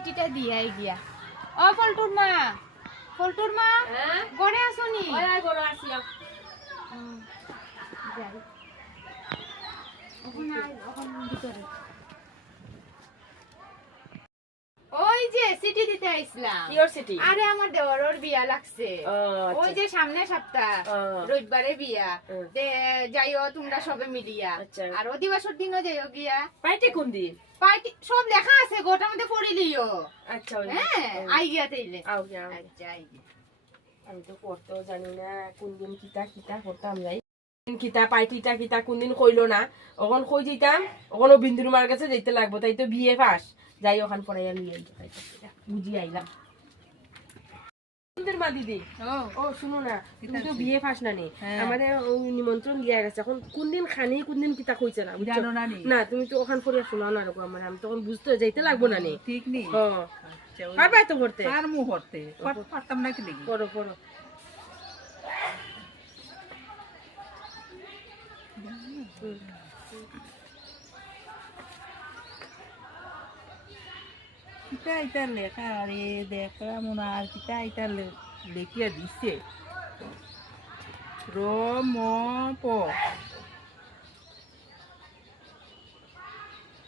চিঠিটা দিয়াই গিয়া ও পল্টুর মা ঘরে আসনি ঘরে আসিয়া যাই ওখানে ভিতরে ওই যে সিটি দিতে আইছিলাম কিওর সিটি আরে আমার দেওরের বিয়া লাগছে আচ্ছা। ওই যে সামনে সপ্তাহ রবিবারে বিয়া তে যাইও তোমরা সবে মিলিয়া আচ্ছা। আর অধিবাসর দিনও যাইও গিয়া পাইতে কোন দিন পার্টি সব লেখা আছে গোটার মধ্যে পড়িলিও আচ্ছা হ্যাঁ আই গিয়া তাইলে আও গিয়া আচ্ছা আই গিয়া আমি তো করতেও জানি না কোন দিন কিতা করতাম যাই কিতা পাইটিটা কিতা কোন দিন কইলো না ওখান কই যেতাম ওখানে বিন্দুর মার কাছে যাইতে লাগবো তাই তো বিয়ে পাস যাই ওখান পড়াইয়া লিয়ে বুঝি আইলাম বিন্দুর মা দিদি ও শুনো না তুমি তো বিয়ে পাস না নে আমাদের নিমন্ত্রণ দিয়া গেছে এখন কোন দিন খানি কোন দিন কিতা কইছে না জানো না নি না তুমি তো ওখান পড়িয়া শোনা না রকম আমার আমি তখন বুঝতে যাইতে লাগবো না নে ঠিক নি পারবা তো করতে আর মু হরতে পারতাম না কি লাগি পড়ো পড়ো কিতা এটা লেখা আরে দেখলাম না আর কিতা এটা লেখিয়া দিছে র ম প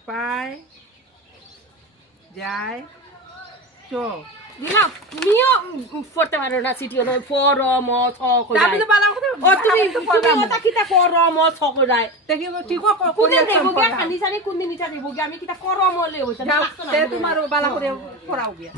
পায় যায় চ না তুমিও পড়তে পারো না সিটি হলো ফর ম থ কই আমি তো বালা কথা ও তুমি ওটা কিতা ফর ম থ কই যায় দেখি ঠিক কোন দিন দেবো গিয়া খানি সানি কোন দিন নিটা দেবো গিয়া আমি কিতা কর ম লে হইছে না তে তোমার বালা করে পড়াও গিয়া